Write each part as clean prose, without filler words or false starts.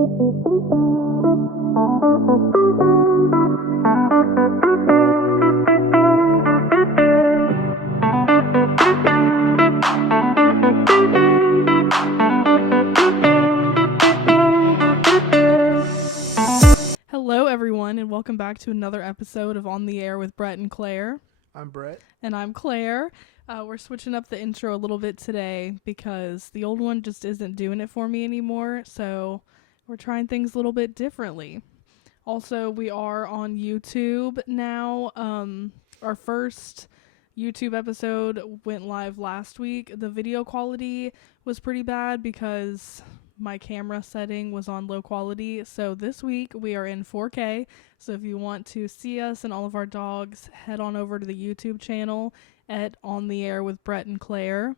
Hello, everyone, and welcome back to another episode of On the Air with Brett and Claire. I'm Brett. And I'm Claire. We're switching up the intro a little bit today because the old one just isn't doing it for me anymore, so we're trying things a little bit differently. Also, we are on YouTube now. Our first YouTube episode went live last week. The video quality was pretty bad because my camera setting was on low quality. So this week we are in 4K. So if you want to see us and all of our dogs, head on over to the YouTube channel at On the Air with Brett and Claire.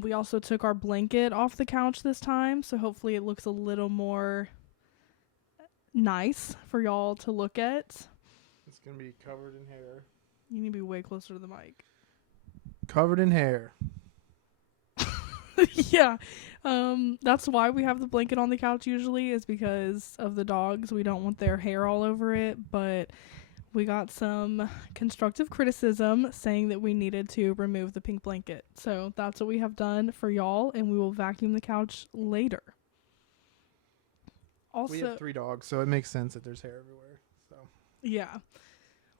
We also took our blanket off the couch this time, so hopefully it looks a little more nice for y'all to look at. It's going to be covered in hair. You need to be way closer to the mic. Covered in hair. Yeah. That's why we have the blanket on the couch usually, is because of the dogs. We don't want their hair all over it, but we got some constructive criticism saying that we needed to remove the pink blanket. So that's what we have done for y'all, and we will vacuum the couch later. Also, we have 3 dogs, so it makes sense that there's hair everywhere. So yeah.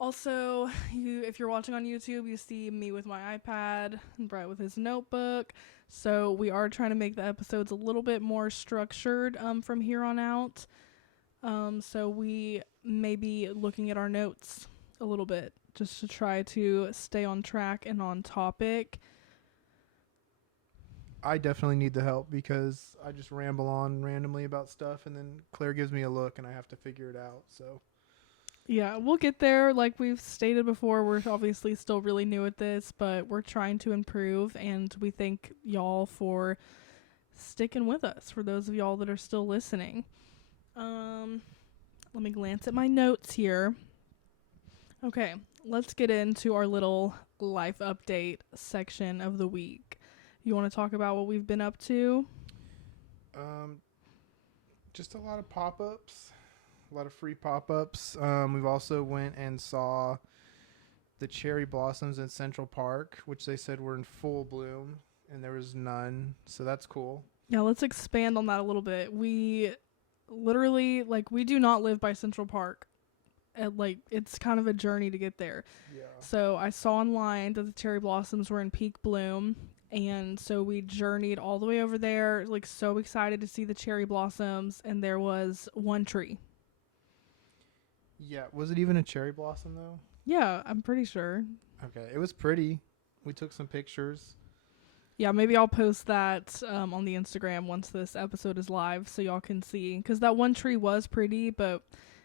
Also, if you're watching on YouTube, you see me with my iPad and Brett with his notebook. So we are trying to make the episodes a little bit more structured from here on out. So we may be looking at our notes a little bit just to try to stay on track and on topic. I definitely need the help because I just ramble on randomly about stuff, and then Claire gives me a look and I have to figure it out. So yeah, we'll get there. Like we've stated before, we're obviously still really new at this, but we're trying to improve, and we thank y'all for sticking with us, for those of y'all that are still listening. Let me glance at my notes here. Okay, let's get into our little life update section of the week. You want to talk about what we've been up to? Just a lot of pop-ups. A lot of free pop-ups. We've also went and saw the cherry blossoms in Central Park, which they said were in full bloom, and there was none. So that's cool. Yeah, let's expand on that a little bit. We literally, we do not live by Central Park. It's kind of a journey to get there. Yeah. So I saw online that the cherry blossoms were in peak bloom, and so we journeyed all the way over there, so excited to see the cherry blossoms, and there was one tree. Yeah, was it even a cherry blossom though? Yeah, I'm pretty sure. Okay, it was pretty. We took some pictures. Yeah, maybe I'll post that on the Instagram once this episode is live so y'all can see. Because that one tree was pretty, but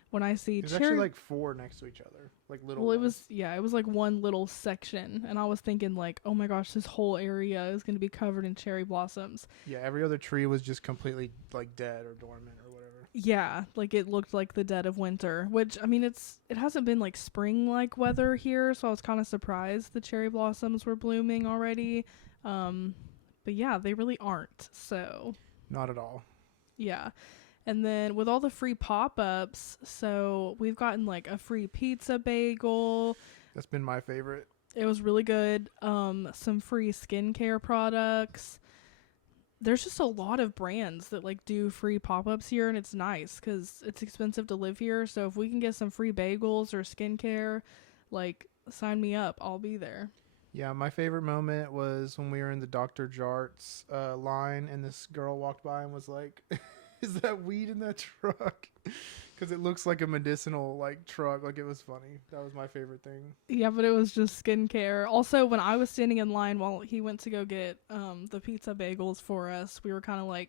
when I see There's actually 4 next to each other, little Well, ones. it was one little section. And I was thinking oh my gosh, this whole area is going to be covered in cherry blossoms. Yeah, every other tree was just completely dead or dormant or whatever. Yeah, it looked like the dead of winter, which, I mean, it hasn't been spring-like weather here, so I was kind of surprised the cherry blossoms were blooming already. But yeah, they really aren't, so. Not at all. Yeah. And then with all the free pop-ups, so we've gotten a free pizza bagel. That's been my favorite. It was really good. Some free skincare products. There's just a lot of brands that do free pop-ups here, and it's nice because it's expensive to live here. So if we can get some free bagels or skincare, sign me up. I'll be there. Yeah, my favorite moment was when we were in the Dr. Jart's line, and this girl walked by and was like, "Is that weed in that truck?" Because it looks like a medicinal truck. It was funny. That was my favorite thing. Yeah, but it was just skincare. Also, when I was standing in line while he went to go get the pizza bagels for us, we were kind of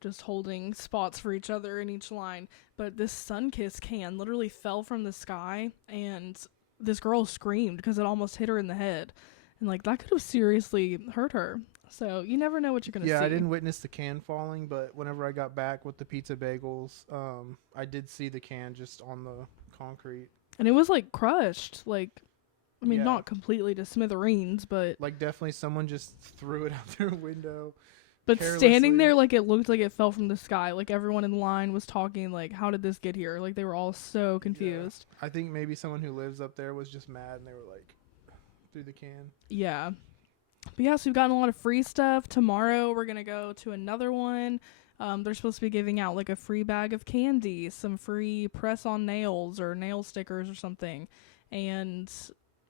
just holding spots for each other in each line. But this Sunkist can literally fell from the sky, and this girl screamed because it almost hit her in the head. And that could have seriously hurt her. So you never know what you're going to see. Yeah, I didn't witness the can falling, but whenever I got back with the pizza bagels, I did see the can just on the concrete. And it was crushed. Not completely to smithereens, but definitely someone just threw it out their window. But standing carelessly. there, like, it looked like it fell from the sky. Like, everyone in line was talking, like, how did this get here? Like, they were all so confused. I think maybe someone who lives up there was just mad and they were like, through the can. Yeah. But yeah, so we've gotten a lot of free stuff. Tomorrow, we're going to go to another one. They're supposed to be giving out, like, a free bag of candy, some free press-on nails or nail stickers or something, and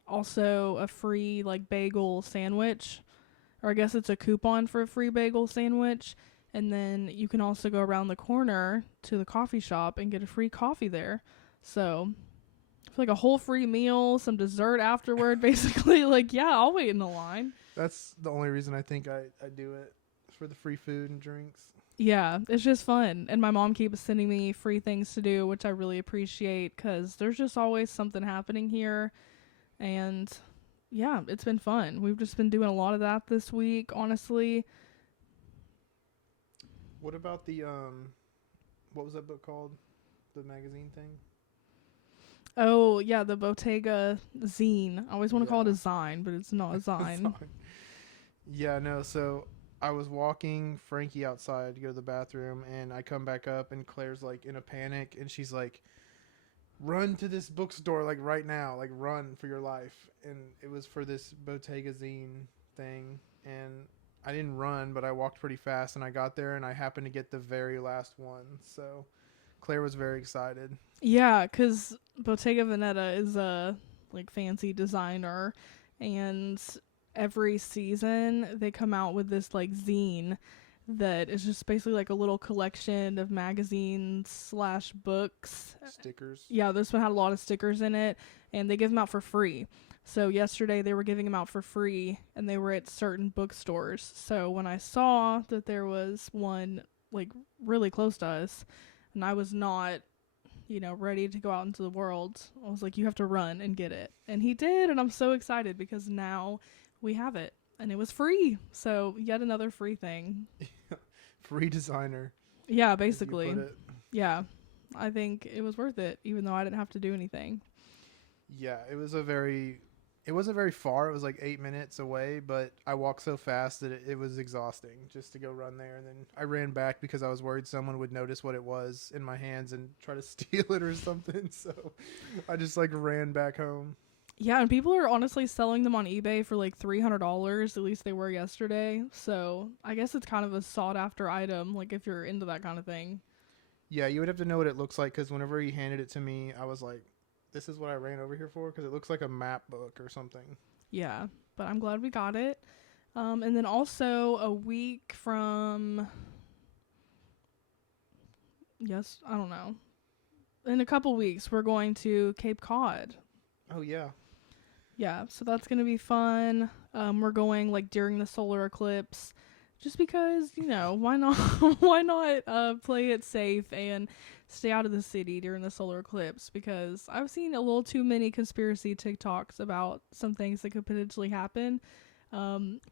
also a free, like, bagel sandwich. Or I guess it's a coupon for a free bagel sandwich. And then you can also go around the corner to the coffee shop and get a free coffee there. So, it's like a whole free meal, some dessert afterward, basically. Like, yeah, I'll wait in the line. That's the only reason I think I do it, for the free food and drinks. Yeah, it's just fun. And my mom keeps sending me free things to do, which I really appreciate because there's just always something happening here. And yeah, it's been fun. We've just been doing a lot of that this week, honestly. What about the what was that book called? The magazine thing? Oh, yeah, the Bottega zine. I always want to call it a zine, but it's not a zine. Yeah, no, so I was walking Frankie outside to go to the bathroom, and I come back up, and Claire's, like, in a panic, and she's like, run to this bookstore, like, right now. Like, run for your life. And it was for this Bottega zine thing, and I didn't run, but I walked pretty fast, and I got there, and I happened to get the very last one, so Claire was very excited. Yeah, because Bottega Veneta is a, like, fancy designer, and every season they come out with this, like, zine that is just basically like a little collection of magazines / books. Stickers. Yeah, this one had a lot of stickers in it, and they give them out for free. So yesterday they were giving them out for free, and they were at certain bookstores. So when I saw that there was one, like, really close to us, and I was not, ready to go out into the world, I was like, you have to run and get it. And he did, and I'm so excited because now we have it. And it was free. So yet another free thing. Free designer. Yeah, basically. Yeah. I think it was worth it, even though I didn't have to do anything. Yeah, it wasn't very far. It was like 8 minutes away, but I walked so fast that it was exhausting just to go run there. And then I ran back because I was worried someone would notice what it was in my hands and try to steal it or something. So I just, like, ran back home. Yeah, and people are honestly selling them on eBay for like $300. At least they were yesterday. So I guess it's kind of a sought after item, like, if you're into that kind of thing. Yeah, you would have to know what it looks like, because whenever he handed it to me, I was like, this is what I ran over here for, because it looks like a map book or something. Yeah, but I'm glad we got it. And then also a week from, yes, I don't know. In a couple weeks, we're going to Cape Cod. Oh, yeah. Yeah, so that's going to be fun. We're going, like, during the solar eclipse just because, why not why not play it safe and stay out of the city during the solar eclipse, because I've seen a little too many conspiracy TikToks about some things that could potentially happen.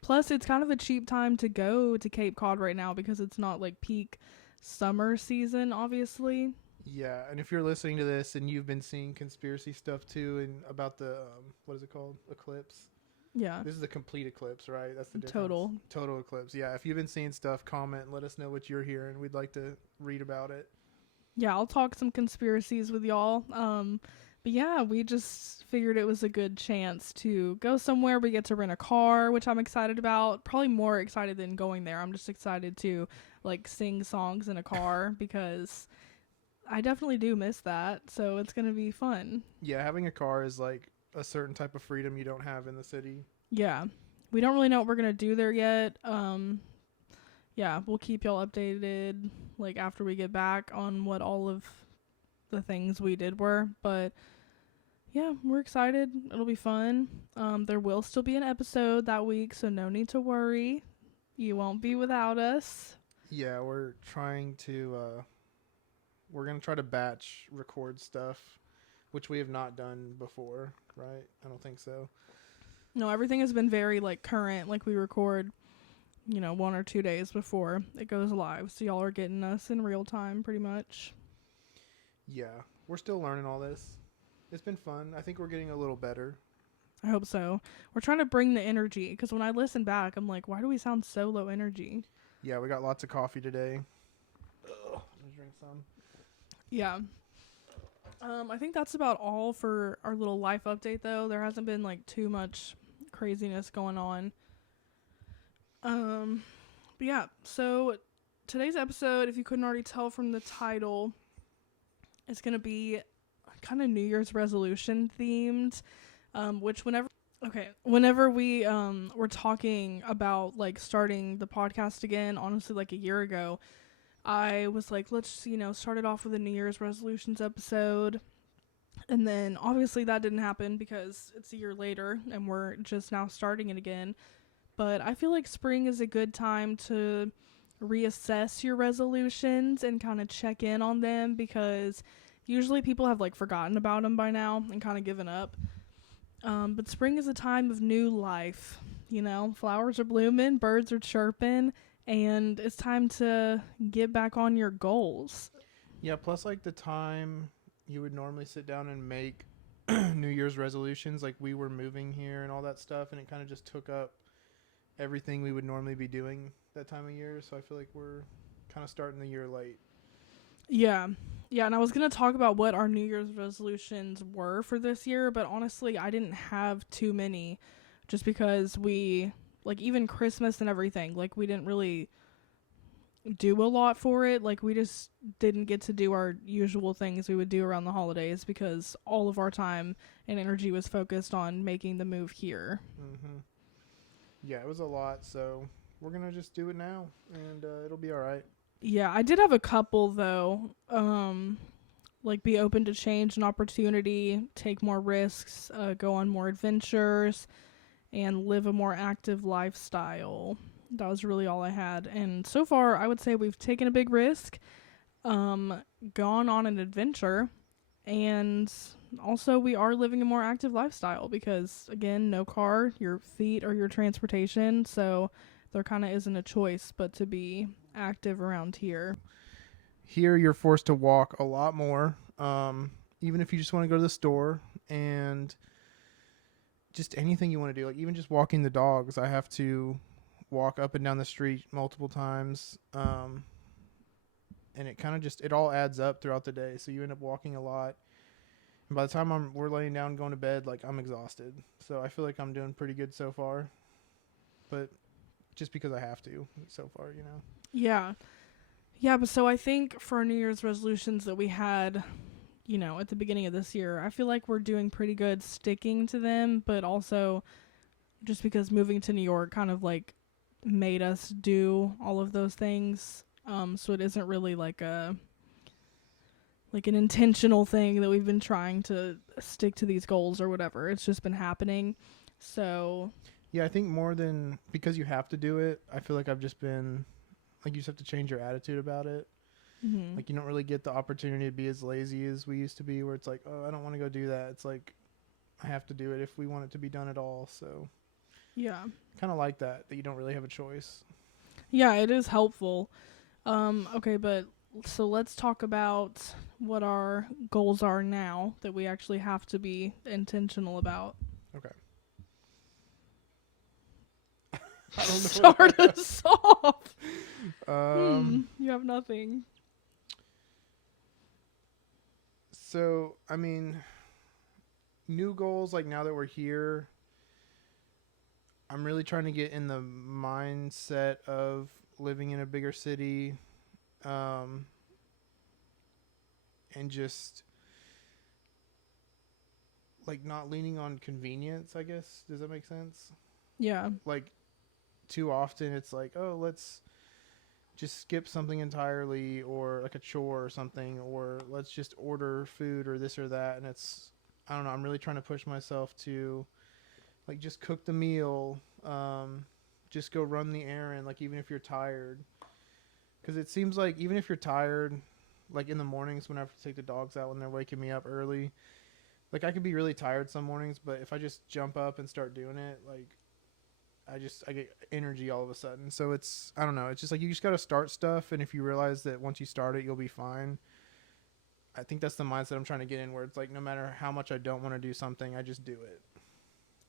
Plus, it's kind of a cheap time to go to Cape Cod right now because it's not, like, peak summer season, obviously. Yeah, and if you're listening to this and you've been seeing conspiracy stuff too, and about the what is it called, eclipse? Yeah. This is the complete eclipse, right? That's the difference. Total eclipse. Yeah, if you've been seeing stuff, comment and let us know what you're hearing. We'd like to read about it. Yeah, I'll talk some conspiracies with y'all. But yeah, we just figured it was a good chance to go somewhere. We get to rent a car, which I'm excited about. Probably more excited than going there. I'm just excited to, like, sing songs in a car because I definitely do miss that. So it's going to be fun. Yeah, having a car is like a certain type of freedom you don't have in the city. Yeah. We don't really know what we're going to do there yet. Yeah, we'll keep y'all updated, like, after we get back on what all of the things we did were. But yeah, we're excited. It'll be fun. There will still be an episode that week, so no need to worry. You won't be without us. Yeah, we're trying to we're going to try to batch record stuff, which we have not done before, right? I don't think so. No, everything has been very, like, current. Like, we record, 1 or 2 days before it goes live. So y'all are getting us in real time pretty much. Yeah, we're still learning all this. It's been fun. I think we're getting a little better. I hope so. We're trying to bring the energy, because when I listen back, I'm like, why do we sound so low energy? Yeah, we got lots of coffee today. Ugh, let me drink some. Yeah. I think that's about all for our little life update, though. There hasn't been like too much craziness going on. But yeah, so today's episode, if you couldn't already tell from the title, is going to be kind of New Year's resolution themed. Which whenever we were talking about like starting the podcast again, honestly, like a year ago, I was like, let's start it off with a New Year's resolutions episode. And then obviously that didn't happen because it's a year later and we're just now starting it again. But I feel like spring is a good time to reassess your resolutions and kind of check in on them, because usually people have like forgotten about them by now and kind of given up. But spring is a time of new life. Flowers are blooming, birds are chirping, and it's time to get back on your goals. Yeah, plus like the time you would normally sit down and make New Year's resolutions, like we were moving here and all that stuff, and it kind of just took up everything we would normally be doing that time of year. So I feel like we're kind of starting the year late. Yeah. Yeah, and I was going to talk about what our New Year's resolutions were for this year, but honestly, I didn't have too many, just because we, like, even Christmas and everything, like, we didn't really do a lot for it. Like, we just didn't get to do our usual things we would do around the holidays because all of our time and energy was focused on making the move here. Mm-hmm. Yeah, it was a lot, so we're going to just do it now, and it'll be all right. Yeah, I did have a couple, though. Like, be open to change and opportunity, take more risks, go on more adventures, and live a more active lifestyle. That was really all I had. And so far, I would say we've taken a big risk, gone on an adventure, and also we are living a more active lifestyle because, again, no car, your feet are your transportation, so there kind of isn't a choice but to be active around here. Here, you're forced to walk a lot more, even if you just want to go to the store and just anything you want to do. Like even just walking the dogs, I have to walk up and down the street multiple times, and it kind of just it all adds up throughout the day. So you end up walking a lot, and by the time we're laying down going to bed, like I'm exhausted. So I feel like I'm doing pretty good so far, but just because I have to so far. Yeah. Yeah, but so I think for our New Year's resolutions that we had, at the beginning of this year, I feel like we're doing pretty good sticking to them, but also just because moving to New York kind of like made us do all of those things. So it isn't really like an intentional thing that we've been trying to stick to these goals or whatever. It's just been happening. So Yeah, I think more than because you have to do it, I feel like I've just been like you just have to change your attitude about it. mm-hmm. Like you don't really get the opportunity to be as lazy as we used to be, where it's like, oh, I don't want to go do that. It's like I have to do it if we want it to be done at all. So Yeah. kind of like that you don't really have a choice. Yeah, it is helpful. Okay, but so let's talk about what our goals are now that we actually have to be intentional about. Okay. I don't know. Start us off. You have nothing. So, I mean, new goals, like now that we're here, I'm really trying to get in the mindset of living in a bigger city, and just like not leaning on convenience, I guess. Does that make sense? Yeah. Like too often it's like, oh, let's just skip something entirely, or like a chore or something, or let's just order food or this or that. And it's, I don't know, I'm really trying to push myself to like just cook the meal, just go run the errand, like even if you're tired. Because it seems like even if you're tired, like in the mornings when I have to take the dogs out when they're waking me up early, like I could be really tired some mornings, but if I just jump up and start doing it, like I get energy all of a sudden. So it's, I don't know, it's just like you just got to start stuff, and if you realize that once you start it you'll be fine. I think that's the mindset I'm trying to get in, where it's like no matter how much I don't want to do something, I just do it.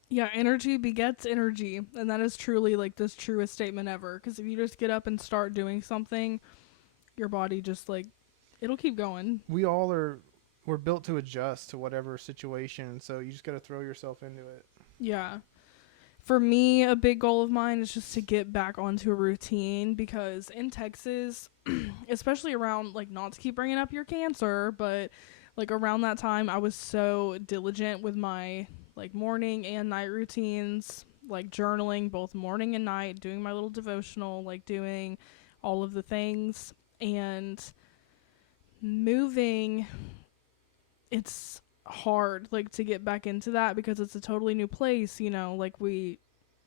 Yeah, energy begets energy, and that is truly like the truest statement ever. Because if you just get up and start doing something, your body just like it'll keep going. We all are we're built to adjust to whatever situation, so you just got to throw yourself into it. Yeah. For me, a big goal of mine is just to get back onto a routine because in Texas, especially around like not to keep bringing up your cancer, but like around that time, I was so diligent with my like morning and night routines, like journaling both morning and night, doing my little devotional, like doing all of the things and moving. It's hard like to get back into that because it's a totally new place, you know, like we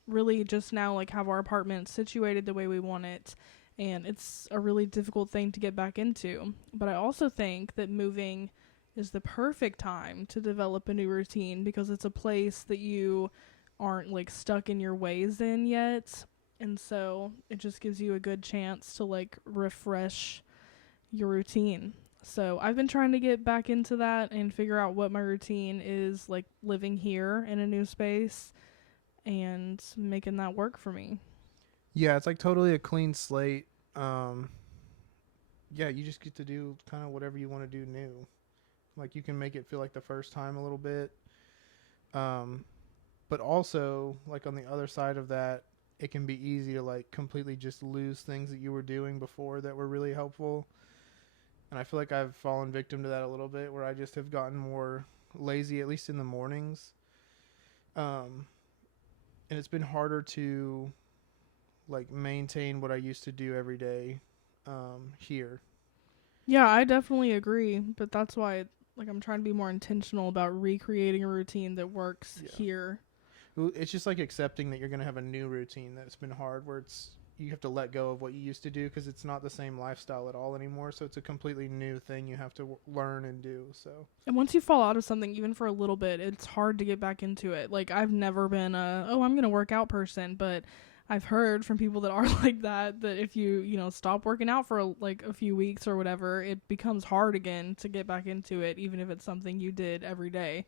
really just now like have our apartment situated the way we want it, and it's a really difficult thing to get back into. But I also think that moving is the perfect time to develop a new routine because it's a place that you aren't like stuck in your ways in yet, and so it just gives you a good chance to like refresh your routine. So I've been trying to get back into that and figure out what my routine is like living here in a new space and making that work for me. Yeah, it's like totally a clean slate. Um, yeah, you just get to do kind of whatever you want to do new. Like you can make it feel like the first time a little bit. Um, but also like on the other side of that, it can be easy to like completely just lose things that you were doing before that were really helpful. And I feel like I've fallen victim to that a little bit where I just have gotten more lazy, at least in the mornings. Um, and it's been harder to like maintain what I used to do every day here. Yeah, I definitely agree, but that's why like I'm trying to be more intentional about recreating a routine that works Yeah. here. It's just like accepting that you're going to have a new routine that's been hard where it's you have to let go of what you used to do because it's not the same lifestyle at all anymore, so it's a completely new thing you have to learn and do. So And once you fall out of something even for a little bit, it's hard to get back into it. Like I've never been a I'm going to work out person, but I've heard from people that are like that if you know, stop working out for like a few weeks or whatever, it becomes hard again to get back into it even if it's something you did every day.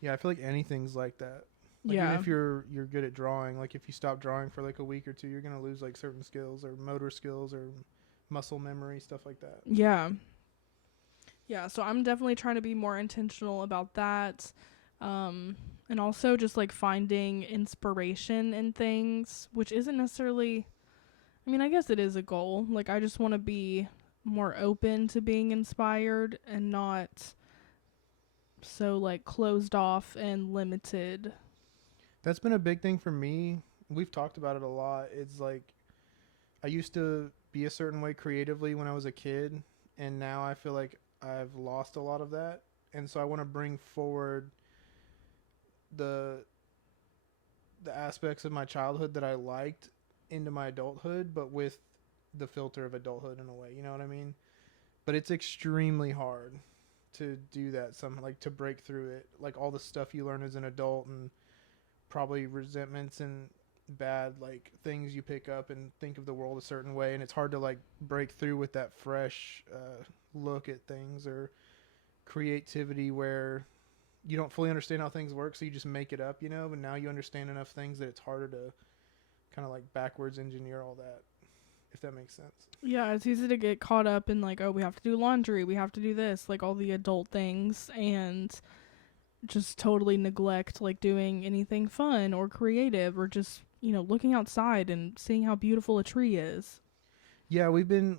yeah, I feel like anything's like that. Like even Yeah. if you're good at drawing, like if you stop drawing for like a week or two, you're gonna lose like certain skills or motor skills or muscle memory, stuff like that. Yeah. Yeah, so I'm definitely trying to be more intentional about that. Um, and also just like finding inspiration in things, which isn't necessarily, I mean, I guess it is a goal. Like, I just want to be more open to being inspired and not so like closed off and limited. That's been a big thing for me. We've talked about it a lot. It's like I used to be a certain way creatively when I was a kid, and now I feel like I've lost a lot of that. And so I want to bring forward the the aspects of my childhood that I liked into my adulthood, but with the filter of adulthood in a way. You know what I mean? But it's extremely hard to do that. Some like to break through it, like all the stuff you learn as an adult and probably resentments and bad like things you pick up and think of the world a certain way, and it's hard to like break through with that fresh look at things or creativity where you don't fully understand how things work, so you just make it up, you know, but now you understand enough things that it's harder to kind of like backwards engineer all that, if that makes sense. Yeah, it's easy to get caught up in like, oh, we have to do laundry, we have to do this, like all the adult things, and just totally neglect like doing anything fun or creative or just, you know, looking outside and seeing how beautiful a tree is. Yeah, we've been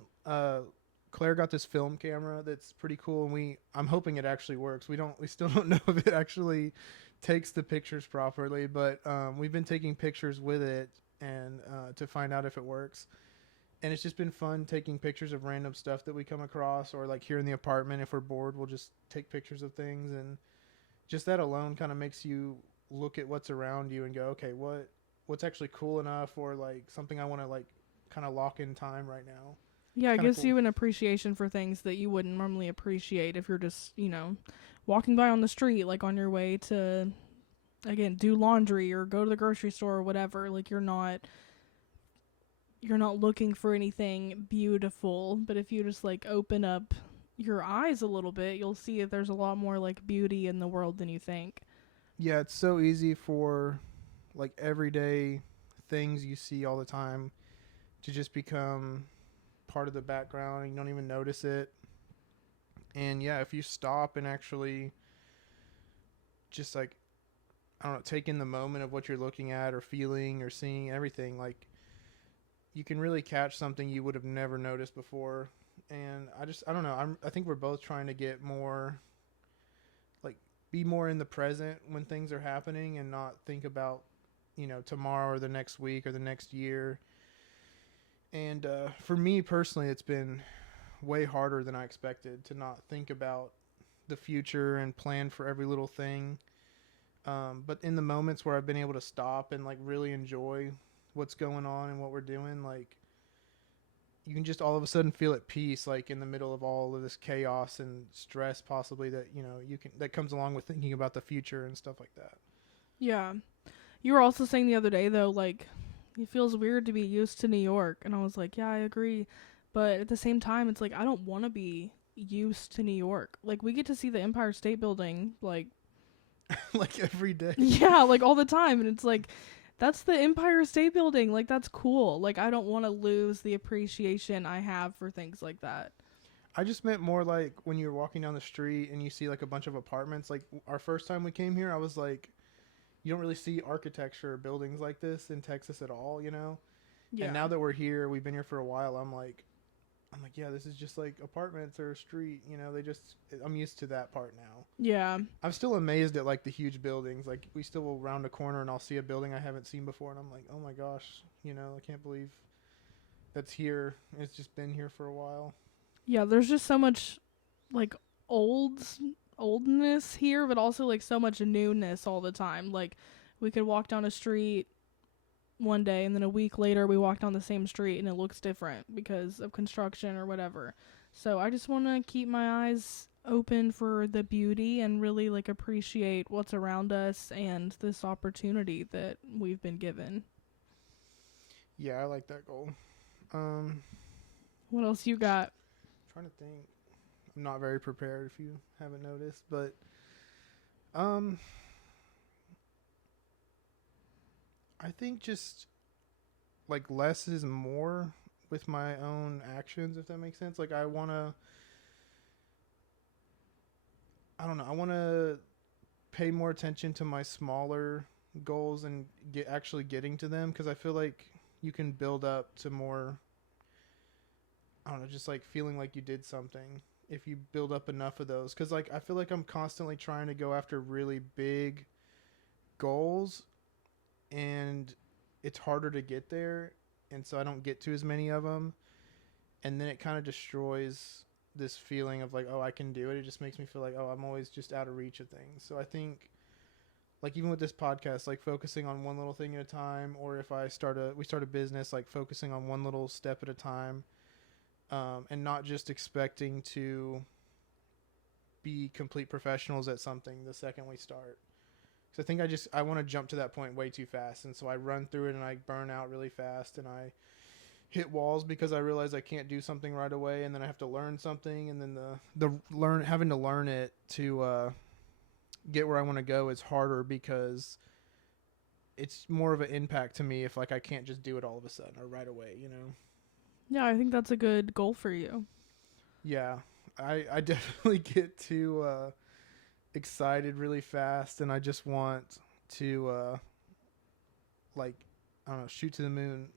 Claire got this film camera that's pretty cool, and I'm hoping it actually works. We still don't know if it actually takes the pictures properly, but we've been taking pictures with it and to find out if it works. And it's just been fun taking pictures of random stuff that we come across, or like here in the apartment, if we're bored, we'll just take pictures of things, and just that alone kind of makes you look at what's around you and go, okay, what's actually cool enough, or like something I want to like kind of lock in time right now. Yeah, It's it kind of gives cool. you an appreciation for things that you wouldn't normally appreciate if you're just, you know, walking by on the street, like on your way to, again, do laundry or go to the grocery store or whatever. Like you're not looking for anything beautiful, but if you just like open up your eyes a little bit, you'll see that there's a lot more like beauty in the world than you think. Yeah, it's so easy for like everyday things you see all the time to just become part of the background and you don't even notice it. And yeah, if you stop and actually just like, I don't know, take in the moment of what you're looking at or feeling or seeing, everything, like you can really catch something you would have never noticed before. And I don't know, I think we're both trying to get more, like, be more in the present when things are happening and not think about, tomorrow or the next week or the next year. And for me personally, it's been way harder than I expected to not think about the future and plan for every little thing. But in the moments where I've been able to stop and like really enjoy what's going on and what we're doing, like you can just all of a sudden feel at peace, like in the middle of all of this chaos and stress, possibly that you can that comes along with thinking about the future and stuff like that. Yeah. You were also saying the other day, though, like, it feels weird to be used to New York. And I was like, yeah, I agree. But at the same time, it's like, I don't want to be used to New York. Like, we get to see the Empire State Building, like, Like every day. yeah, like all the time. And it's like, that's the Empire State Building. Like, that's cool. Like, I don't want to lose the appreciation I have for things like that. I just meant more like when you're walking down the street and you see like a bunch of apartments. Like our first time we came here, I was like, you don't really see architecture or buildings like this in Texas at all. Yeah. And now that we're here, we've been here for a while. I'm like, yeah, this is just like apartments or a street. I'm used to that part now. Yeah. I'm still amazed at like the huge buildings. Like we still will round a corner and I'll see a building I haven't seen before, and I'm like, oh my gosh, I can't believe that's here. It's just been here for a while. Yeah, there's just so much, like, oldness here, but also, like, so much newness all the time. Like, we could walk down a street one day, and then a week later we walk down the same street, and it looks different because of construction or whatever. So I just want to keep my eyes open for the beauty and really, like, appreciate what's around us and this opportunity that we've been given. Yeah, I like that goal. What else you got? Trying to think. I'm not very prepared if you haven't noticed, but I think just like less is more with my own actions, if that makes sense. Like I don't know, I want to pay more attention to my smaller goals and actually getting to them, because I feel like you can build up to more, I don't know, just like feeling like you did something if you build up enough of those. Because like I feel like I'm constantly trying to go after really big goals, and it's harder to get there, and so I don't get to as many of them, and then it kind of destroys this feeling of like, oh, I can do it. It just makes me feel like, oh, I'm always just out of reach of things. So I think like even with this podcast, like focusing on one little thing at a time, or if we start a business, like focusing on one little step at a time, and not just expecting to be complete professionals at something the second we start. So I think I want to jump to that point way too fast, and so I run through it and I burn out really fast, and I hit walls because I realize I can't do something right away, and then I have to learn something, and then having to learn it to get where I want to go is harder because it's more of an impact to me if like I can't just do it all of a sudden or right away. Yeah, I think that's a good goal for you. Yeah, I definitely get too excited really fast, and I just want to like, I don't know, shoot to the moon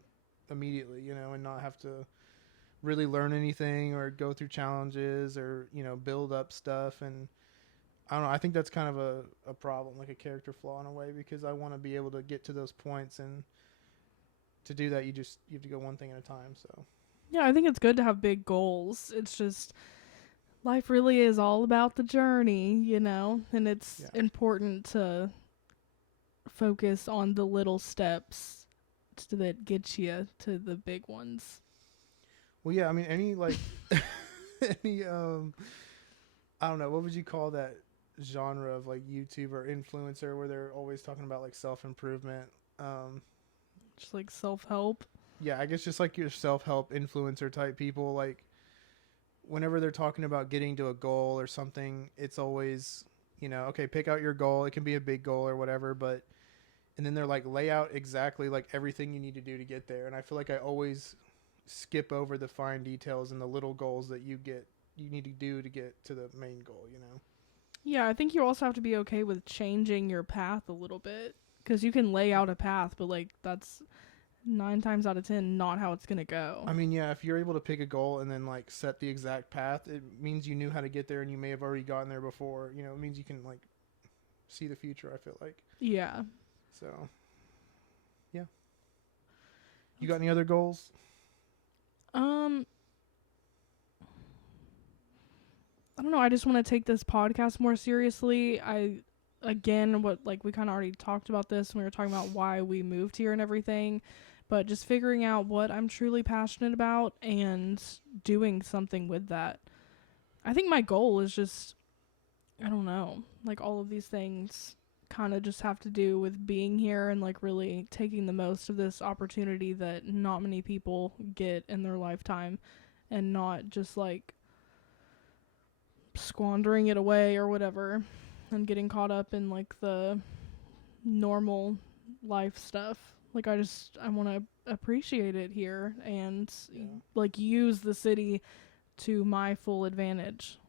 immediately, and not have to really learn anything or go through challenges or build up stuff. And I don't know, I think that's kind of a problem, like a character flaw in a way, because I want to be able to get to those points, and to do that you have to go one thing at a time. So Yeah, I think it's good to have big goals. It's just life really is all about the journey, and it's important to focus on the little steps that get you to the big ones. well, yeah, I mean, any like any I don't know, what would you call that genre of like YouTuber influencer where they're always talking about like self-improvement? Just like self-help. Yeah, I guess just like your self-help influencer type people, like whenever they're talking about getting to a goal or something, it's always, okay, pick out your goal. It can be a big goal or whatever, but and then they're like lay out exactly like everything you need to do to get there. And I feel like I always skip over the fine details and the little goals that you need to do to get to the main goal, you know? Yeah, I think you also have to be okay with changing your path a little bit. Because you can lay out a path, but, like, that's 9 times out of 10 not how it's going to go. I mean, yeah, if you're able to pick a goal and then like set the exact path, it means you knew how to get there and you may have already gotten there before. You know, it means you can like see the future, I feel like. Yeah. So, yeah. You got any other goals? I don't know. I just want to take this podcast more seriously. What, like, we kind of already talked about this when we were talking about why we moved here and everything, but just figuring out what I'm truly passionate about and doing something with that. I think my goal is just, I don't know, like, all of these things kind of just have to do with being here and, like, really taking the most of this opportunity that not many people get in their lifetime, and not just, like, squandering it away or whatever and getting caught up in, like, the normal life stuff. Like, I want to appreciate it here and like use the city to my full advantage,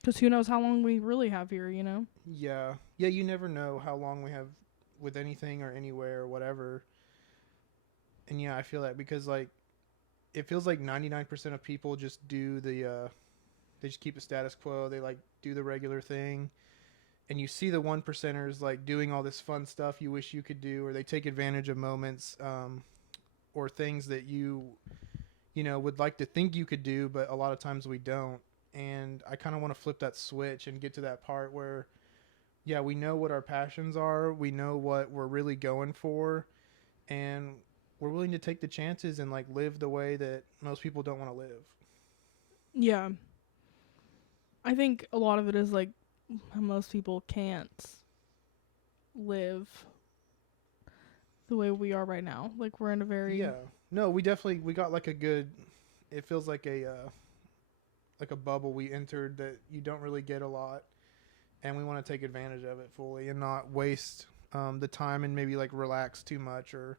because who knows how long we really have here, you know? Yeah, you never know how long we have with anything or anywhere or whatever. And yeah, I feel that because like it feels like 99% of people just do they just keep a status quo. They like do the regular thing. And you see the 1%ers like doing all this fun stuff you wish you could do, or they take advantage of moments or things that you know, would like to think you could do, but a lot of times we don't. And I kind of want to flip that switch and get to that part where, yeah, we know what our passions are. We know what we're really going for. And we're willing to take the chances and like live the way that most people don't want to live. Yeah. I think a lot of it is like most people can't live the way we are right now. Like, we're in a very No, we got like a good, it feels like a bubble we entered that you don't really get a lot, and we want to take advantage of it fully and not waste the time and maybe like relax too much, or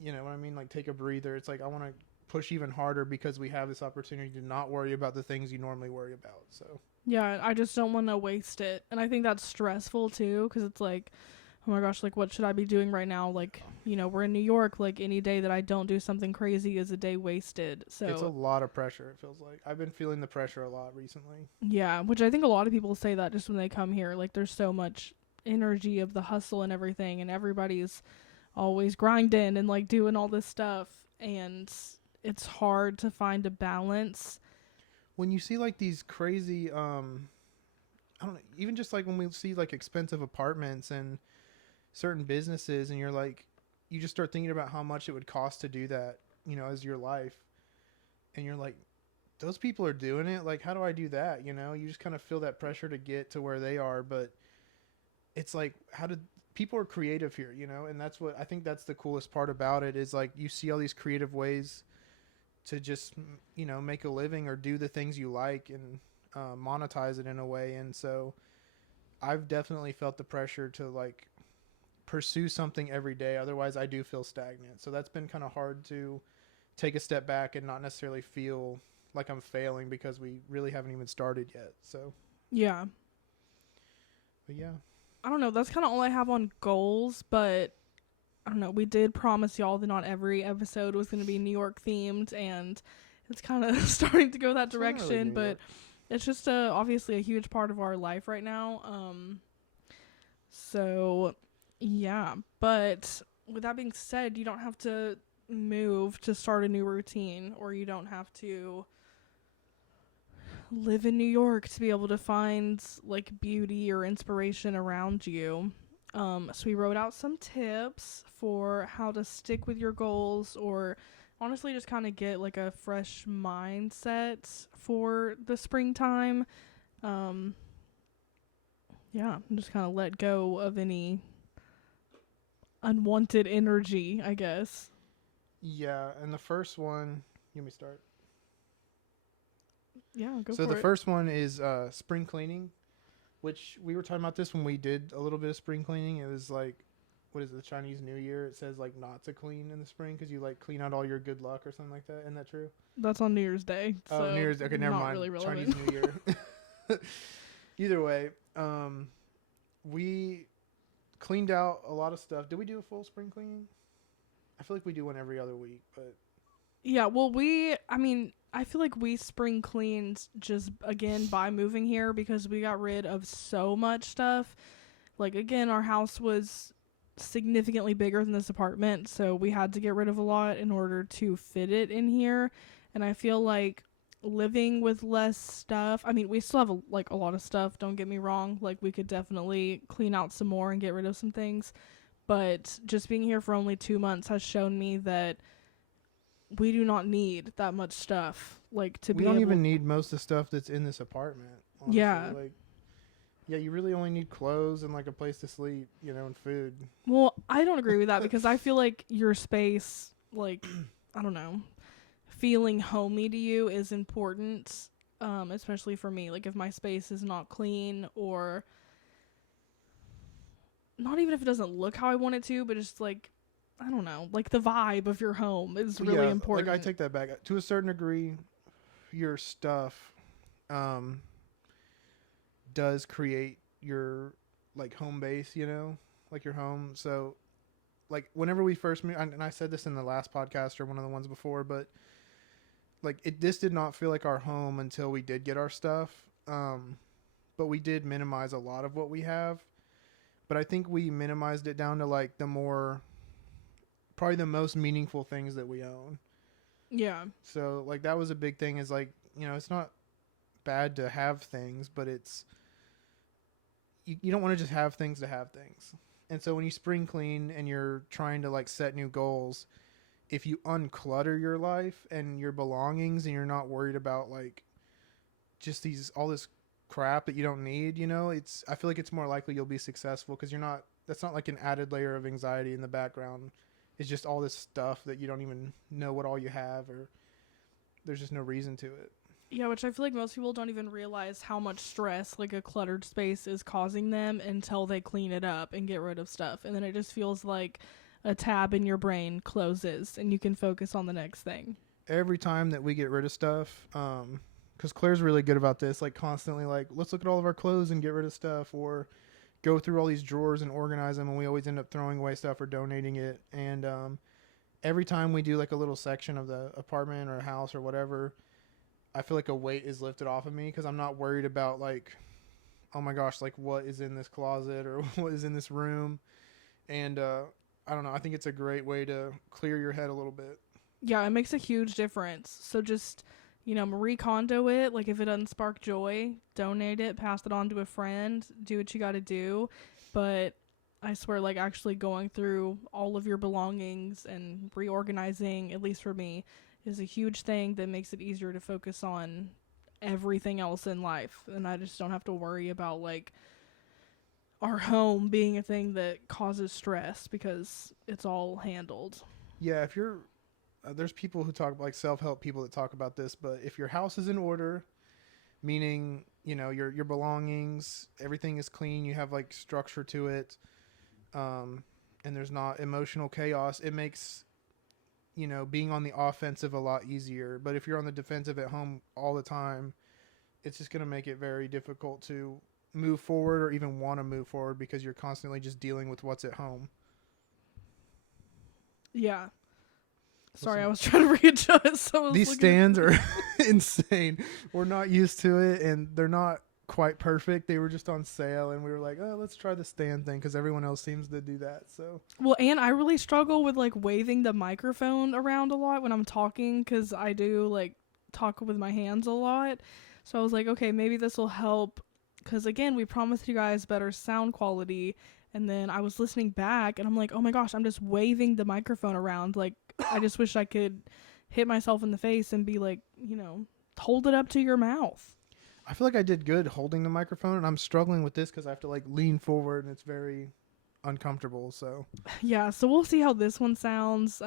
you know what I mean, like take a breather. It's like I want to push even harder because we have this opportunity to not worry about the things you normally worry about. So yeah, I just don't want to waste it. And I think that's stressful too, because it's like, oh my gosh, like, what should I be doing right now? Like, you know, we're in New York. Like, any day that I don't do something crazy is a day wasted. So it's a lot of pressure, it feels like. I've been feeling the pressure a lot recently. Yeah, which I think a lot of people say that just when they come here. Like, there's so much energy of the hustle and everything, and everybody's always grinding and, like, doing all this stuff. And it's hard to find a balance. When you see, like, these crazy, I don't know, even just, like, when we see, like, expensive apartments and certain businesses, and you're, like, you just start thinking about how much it would cost to do that, you know, as your life. And you're like, those people are doing it. Like, how do I do that? You know, you just kind of feel that pressure to get to where they are. But it's like, people are creative here, you know? And that's what, I think that's the coolest part about it is, like, you see all these creative ways to just, you know, make a living or do the things you like and monetize it in a way. And so I've definitely felt the pressure to like pursue something every day. Otherwise I do feel stagnant. So that's been kind of hard to take a step back and not necessarily feel like I'm failing because we really haven't even started yet. So yeah. But yeah. I don't know. That's kind of all I have on goals, but I don't know. We did promise y'all that not every episode was going to be New York themed, and it's kind of starting to go that direction, really, but it's just obviously a huge part of our life right now. So yeah, but with that being said, you don't have to move to start a new routine, or you don't have to live in New York to be able to find like beauty or inspiration around you. So we wrote out some tips for how to stick with your goals, or honestly just kind of get like a fresh mindset for the springtime. Yeah, just kind of let go of any unwanted energy, I guess. Yeah, and the first one, you want me to start? Yeah, go for it. So the first one is spring cleaning, which we were talking about this when we did a little bit of spring cleaning. It was like what is it, the Chinese New Year? It says like not to clean in the spring because you like clean out all your good luck or something like that. Isn't that true? That's on New Year's Day. Oh, So New Year's. Okay, never not mind. really Chinese relevant. New Year. Either way, we cleaned out a lot of stuff. Did we do a full spring cleaning? I feel like we do one every other week, but Yeah, well, I feel like we spring cleaned just again by moving here because we got rid of so much stuff. Like, again, our house was significantly bigger than this apartment, so we had to get rid of a lot in order to fit it in here. And I feel like living with less stuff, I mean, we still have a lot of stuff, don't get me wrong. Like, we could definitely clean out some more and get rid of some things. But just being here for only 2 months has shown me that we do not need that much stuff. Like, to we be don't able, even need most of the stuff that's in this apartment. Honestly. Yeah. Like, yeah, you really only need clothes and like a place to sleep, and food. Well, I don't agree with that because I feel like your space, like, I don't know, feeling homey to you is important, especially for me. Like, if my space is not clean, or not even if it doesn't look how I want it to, but just like, I don't know, like the vibe of your home is really Yeah, important. like I take that back. To a certain degree, your stuff does create your like home base, like your home. So like whenever we first moved, and I said this in the last podcast or one of the ones before, but like this did not feel like our home until we did get our stuff. But we did minimize a lot of what we have. But I think we minimized it down to like probably the most meaningful things that we own. Yeah. So like that was a big thing, is like, it's not bad to have things, but it's, you don't want to just have things to have things. And so when you spring clean and you're trying to like set new goals, if you unclutter your life and your belongings and you're not worried about like just all this crap that you don't need, I feel like it's more likely you'll be successful, because that's not like an added layer of anxiety in the background. It's just all this stuff that you don't even know what all you have, or there's just no reason to it. Yeah, which I feel like most people don't even realize how much stress like a cluttered space is causing them until they clean it up and get rid of stuff. And then it just feels like a tab in your brain closes and you can focus on the next thing. Every time that we get rid of stuff, because Claire's really good about this, like constantly like, let's look at all of our clothes and get rid of stuff, or go through all these drawers and organize them, and we always end up throwing away stuff or donating it. And every time we do like a little section of the apartment or house or whatever, I feel like a weight is lifted off of me, because I'm not worried about like, oh my gosh, like what is in this closet or what is in this room. And I don't know, I think it's a great way to clear your head a little bit. Yeah, it makes a huge difference. So just, Marie Kondo it. Like, if it doesn't spark joy, donate it, pass it on to a friend, do what you got to do. But I swear, like, actually going through all of your belongings and reorganizing, at least for me, is a huge thing that makes it easier to focus on everything else in life. And I just don't have to worry about, like, our home being a thing that causes stress because it's all handled. Yeah, if you're there's people who talk, like self-help people that talk about this, but if your house is in order, meaning, your belongings, everything is clean, you have like structure to it, and there's not emotional chaos, it makes, being on the offensive a lot easier. But if you're on the defensive at home all the time, it's just going to make it very difficult to move forward or even want to move forward, because you're constantly just dealing with what's at home. Yeah. Sorry, I was trying to readjust. These stands are insane. We're not used to it, and they're not quite perfect. They were just on sale, and we were like, oh, let's try the stand thing, because everyone else seems to do that. So well, and I really struggle with like waving the microphone around a lot when I'm talking, because I do like talk with my hands a lot. So I was like, okay, maybe this will help, because again, we promised you guys better sound quality. And then I was listening back, and I'm like, oh my gosh, I'm just waving the microphone around. Like, I just wish I could hit myself in the face and be like, hold it up to your mouth. I feel like I did good holding the microphone, and I'm struggling with this because I have to like lean forward, and it's very uncomfortable. So yeah, so we'll see how this one sounds.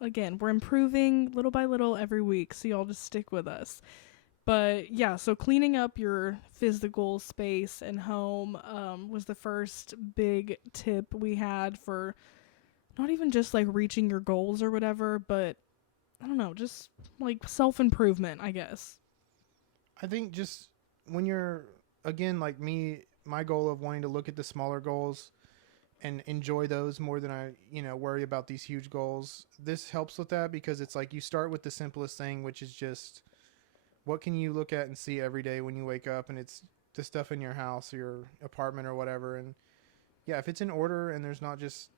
Again, we're improving little by little every week, so y'all just stick with us. But yeah, so cleaning up your physical space and home was the first big tip we had for not even just like reaching your goals or whatever, but I don't know, just like self-improvement, I guess. I think just when you're, again, like me, my goal of wanting to look at the smaller goals and enjoy those more than I, worry about these huge goals. This helps with that because it's like you start with the simplest thing, which is just what can you look at and see every day when you wake up, and it's the stuff in your house or your apartment or whatever. And yeah, if it's in order and there's not just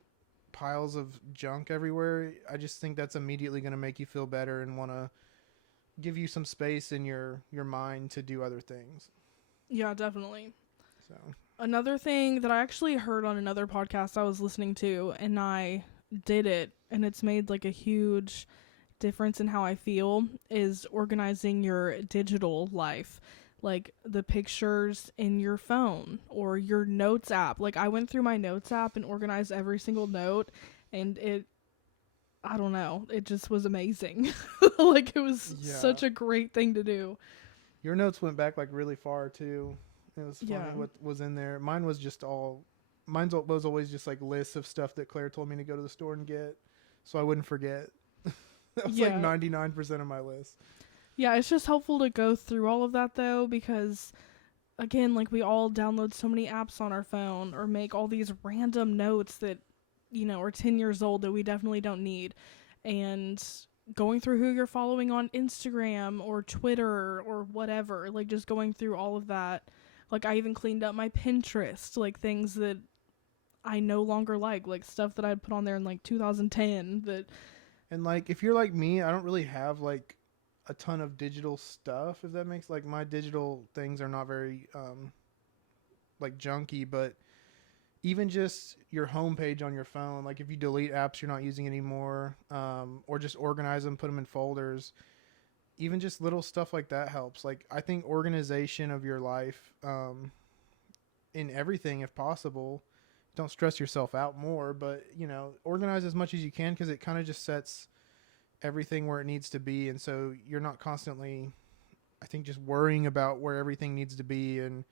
piles of junk everywhere, I just think that's immediately going to make you feel better and want to give you some space in your mind to do other things. Yeah, definitely. So Another thing that I actually heard on another podcast I was listening to, and I did it, and it's made like a huge difference in how I feel, is organizing your digital life. Like the pictures in your phone or your notes app. Like I went through my notes app and organized every single note, and I don't know, it just was amazing. Like it was such a great thing to do. Your notes went back like really far too. It was funny Yeah. what was in there. Mine was just mine was always just like lists of stuff that Claire told me to go to the store and get, so I wouldn't forget. That was like 99% of my list. Yeah, it's just helpful to go through all of that though, because again, like we all download so many apps on our phone or make all these random notes that, are 10 years old that we definitely don't need. And going through who you're following on Instagram or Twitter or whatever, like just going through all of that. Like I even cleaned up my Pinterest, like things that I no longer like stuff that I'd put on there in like 2010 that. And like if you're like me, I don't really have like a ton of digital stuff, if that makes, like, my digital things are not very like junky, but even just your homepage on your phone, like if you delete apps you're not using anymore, or just organize them, put them in folders, even just little stuff like that helps. Like I think organization of your life, in everything, if possible, don't stress yourself out more, but organize as much as you can, because it kind of just sets everything where it needs to be, and so you're not constantly, I think, just worrying about where everything needs to be. And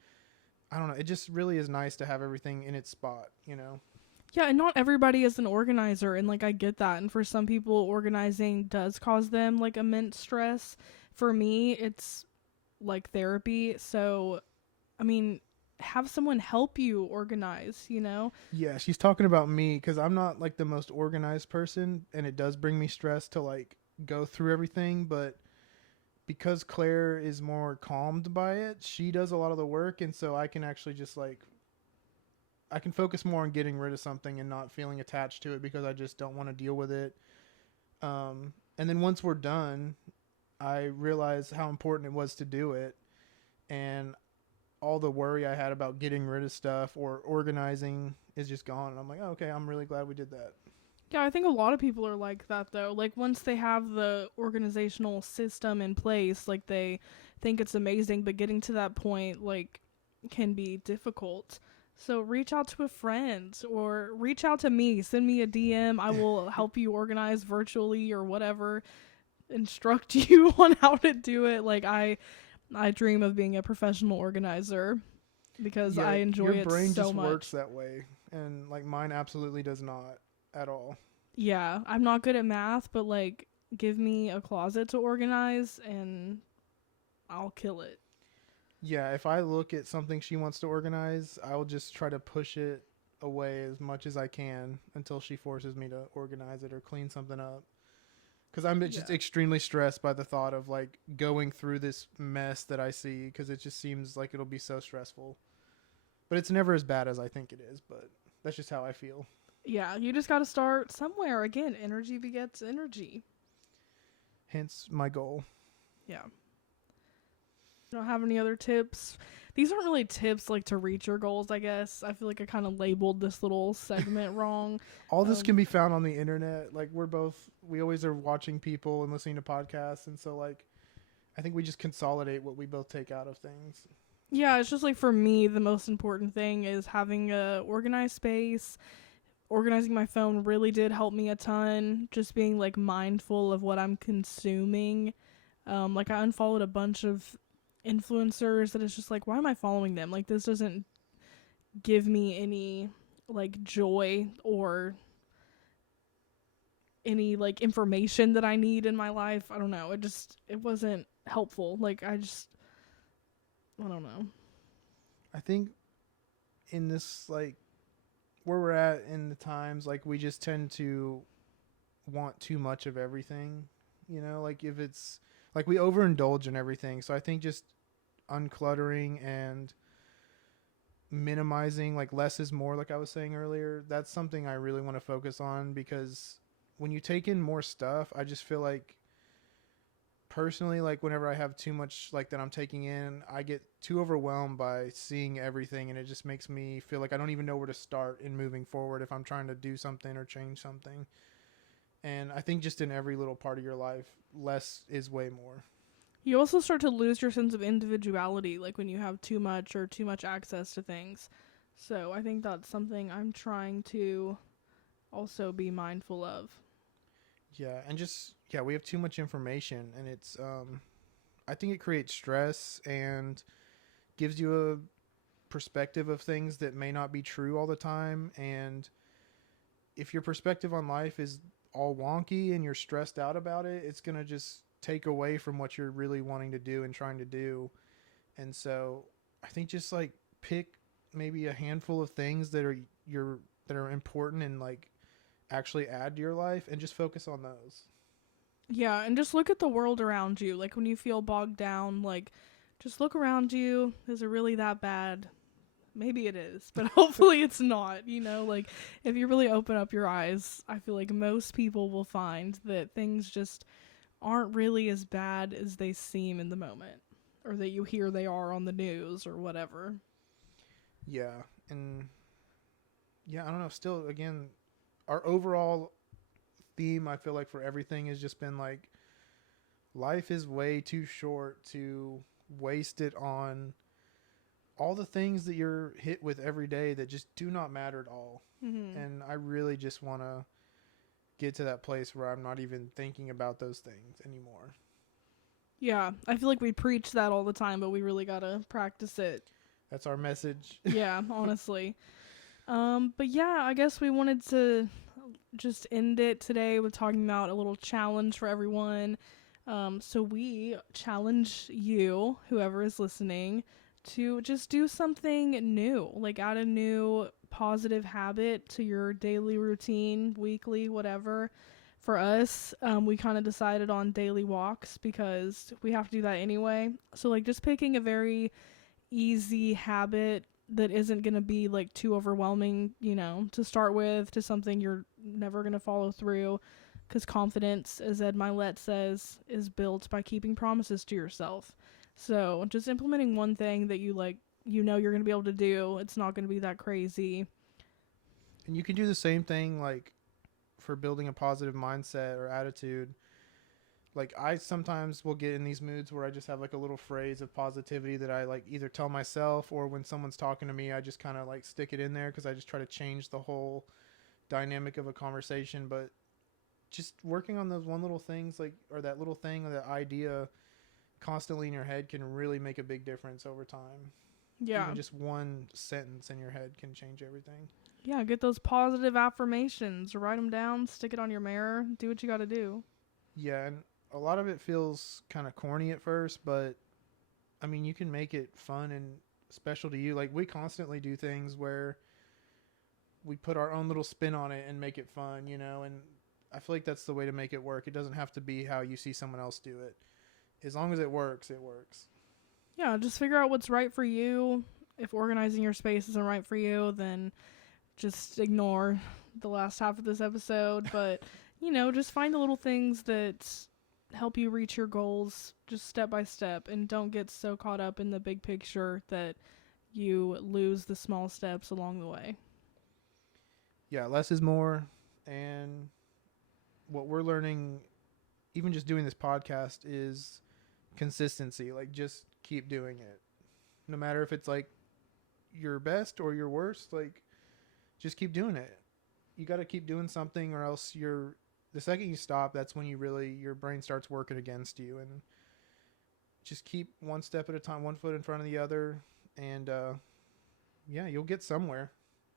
I don't know, it just really is nice to have everything in its spot. Yeah, and not everybody is an organizer, and like I get that. And for some people, organizing does cause them like immense stress. For me, it's like therapy. So, I mean, have someone help you organize, Yeah, she's talking about me, because I'm not like the most organized person, and it does bring me stress to like go through everything. But because Claire is more calmed by it, she does a lot of the work, and so I can actually just like, I can focus more on getting rid of something and not feeling attached to it, because I just don't want to deal with it. And then once we're done, I realize how important it was to do it, and all the worry I had about getting rid of stuff or organizing is just gone. And I'm like, oh, okay, I'm really glad we did that. Yeah, I think a lot of people are like that though. Like once they have the organizational system in place, like they think it's amazing, but getting to that point like can be difficult. So reach out to a friend or reach out to me. Send me a DM. I will help you organize virtually or whatever. Instruct you on how to do it. Like I dream of being a professional organizer because I enjoy it so much. Your brain just works that way, and like mine absolutely does not at all. Yeah, I'm not good at math, but like give me a closet to organize and I'll kill it. Yeah, if I look at something she wants to organize, I will just try to push it away as much as I can until she forces me to organize it or clean something up. Because I'm just extremely stressed by the thought of like going through this mess that I see, because it just seems like it'll be so stressful. But it's never as bad as I think it is, but that's just how I feel. Yeah, you just got to start somewhere. Again, energy begets energy. Hence my goal. Yeah. You don't have any other tips? These aren't really tips like to reach your goals, I guess. I feel like I kind of labeled this little segment wrong. All this can be found on the internet. Like we always are watching people and listening to podcasts, and so like I think we just consolidate what we both take out of things. Yeah, it's just like for me, the most important thing is having a organized space. Organizing my phone really did help me a ton. Just being like mindful of what I'm consuming. Like I unfollowed a bunch of influencers that it's just like, why am I following them? Like, this doesn't give me any like joy or any like information that I need in my life. I don't know. It wasn't helpful. Like, I don't know. I think in this, like, where we're at in the times, like, we just tend to want too much of everything, you know, like if it's like we overindulge in everything. So I think just uncluttering and minimizing, like less is more, like I was saying earlier, that's something I really want to focus on, because when you take in more stuff, I just feel like personally, like whenever I have too much like that I'm taking in, I get too overwhelmed by seeing everything, and it just makes me feel like I don't even know where to start in moving forward if I'm trying to do something or change something. And I think just in every little part of your life, less is way more. You also start to lose your sense of individuality, like when you have too much or too much access to things. So I think that's something I'm trying to also be mindful of. Yeah, and just yeah, we have too much information, and it's I think it creates stress and gives you a perspective of things that may not be true all the time. And if your perspective on life is all wonky and you're stressed out about it, it's going to just take away from what you're really wanting to do and trying to do. And so I think just like pick maybe a handful of things that are your that are important and like actually add to your life, and just focus on those. Yeah, and just look at the world around you. Like when you feel bogged down, like just look around you. Is it really that bad? Maybe it is, but hopefully it's not, you know? Like if you really open up your eyes, I feel like most people will find that things just aren't really as bad as they seem in the moment, or that you hear they are on the news or whatever. Yeah, and yeah, I don't know. Still, again, our overall theme, I feel like, for everything has just been like life is way too short to waste it on all the things that you're hit with every day that just do not matter at all. Mm-hmm. And I really just want to get to that place where I'm not even thinking about those things anymore. Yeah, I feel like we preach that all the time, but we really gotta practice it. That's our message. Yeah, honestly. But yeah, I guess we wanted to just end it today with talking about a little challenge for everyone. So we challenge you, whoever is listening, to just do something new, like add a new positive habit to your daily routine, weekly, whatever. For us, we kind of decided on daily walks because we have to do that anyway. So like just picking a very easy habit that isn't going to be like too overwhelming, to start with, to something you're never going to follow through, because confidence, as Ed Milet says, is built by keeping promises to yourself. So just implementing one thing that you like, you're going to be able to do. It's not going to be that crazy. And you can do the same thing like for building a positive mindset or attitude. Like I sometimes will get in these moods where I just have like a little phrase of positivity that I like either tell myself, or when someone's talking to me, I just kind of like stick it in there because I just try to change the whole dynamic of a conversation. But just working on those one little things, like, or that little thing or that idea constantly in your head can really make a big difference over time. Yeah. Even just one sentence in your head can change everything. Yeah, get those positive affirmations, write them down, stick it on your mirror, do what you got to do. Yeah, and a lot of it feels kind of corny at first, but I mean, you can make it fun and special to you. Like we constantly do things where we put our own little spin on it and make it fun, you know, and I feel like that's the way to make it work. It doesn't have to be how you see someone else do it. As long as it works, it works. Yeah, just figure out what's right for you. If organizing your space isn't right for you, then just ignore the last half of this episode. But, just find the little things that help you reach your goals just step by step, and don't get so caught up in the big picture that you lose the small steps along the way. Yeah, less is more. And what we're learning, even just doing this podcast, is consistency. Like just keep doing it. No matter if it's like your best or your worst, like just keep doing it. You got to keep doing something, or else the second you stop, that's when your brain starts working against you. And just keep one step at a time, one foot in front of the other, and yeah, you'll get somewhere.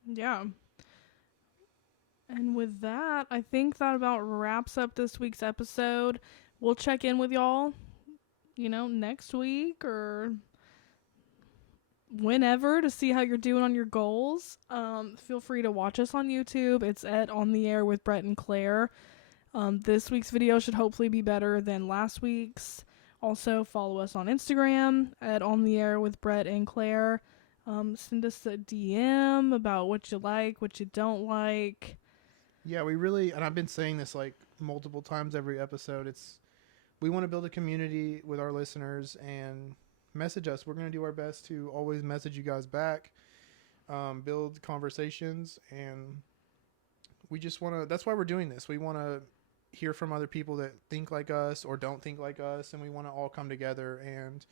Yeah. And with that, I think that about wraps up this week's episode. We'll check in with y'all, next week or whenever to see how you're doing on your goals. Feel free to watch us on YouTube. It's at On the Air with Brett and Claire. This week's video should hopefully be better than last week's. Also, follow us on Instagram at On the Air with Brett and Claire. Send us a DM about what you like, what you don't like. Yeah, we really, and I've been saying this like multiple times every episode, we want to build a community with our listeners and message us. We're going to do our best to always message you guys back, build conversations, and we just want to, that's why we're doing this. We want to hear from other people that think like us or don't think like us, and we want to all come together and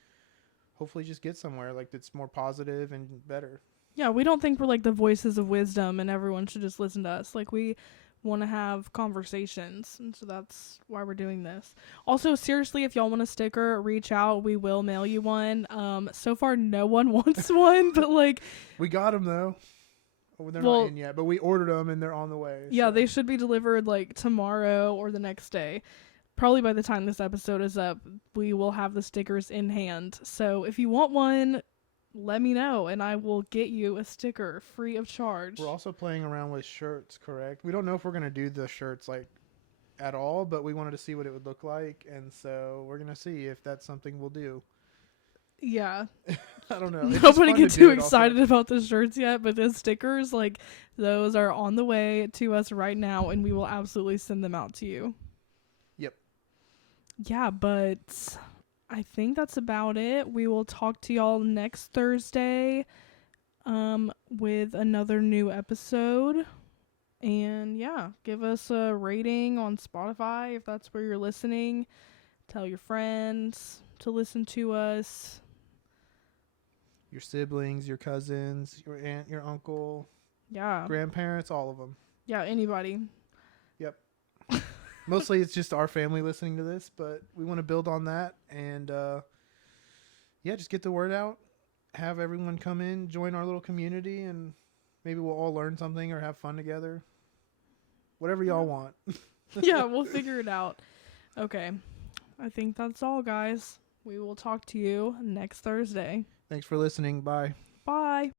hopefully just get somewhere like that's more positive and better. Yeah, we don't think we're like the voices of wisdom and everyone should just listen to us. Like, we want to have conversations, and so that's why we're doing this. Also, seriously, if y'all want a sticker, reach out. We will mail you one. So far no one wants one, but like, we got them though. They're not in yet, but we ordered them and they're on the way. Yeah, so they should be delivered like tomorrow or the next day. Probably by the time this episode is up, we will have the stickers in hand. So if you want one, let me know and I will get you a sticker free of charge. We're also playing around with shirts, correct? We don't know if we're going to do the shirts like at all, but we wanted to see what it would look like, and so we're going to see if that's something we'll do. Yeah. I don't know. Nobody get too excited about the shirts yet, but the stickers, like, those are on the way to us right now, and we will absolutely send them out to you. Yep. Yeah, but I think that's about it. We will talk to y'all next Thursday with another new episode. And yeah, give us a rating on Spotify if that's where you're listening. Tell your friends to listen to us. Your siblings, your cousins, your aunt, your uncle. Yeah. Grandparents, all of them. Yeah, anybody. Yep. Mostly it's just our family listening to this, but we want to build on that and yeah, just get the word out. Have everyone come in, join our little community, and maybe we'll all learn something or have fun together. Whatever y'all want. Yeah, we'll figure it out. Okay. I think that's all, guys. We will talk to you next Thursday. Thanks for listening. Bye. Bye.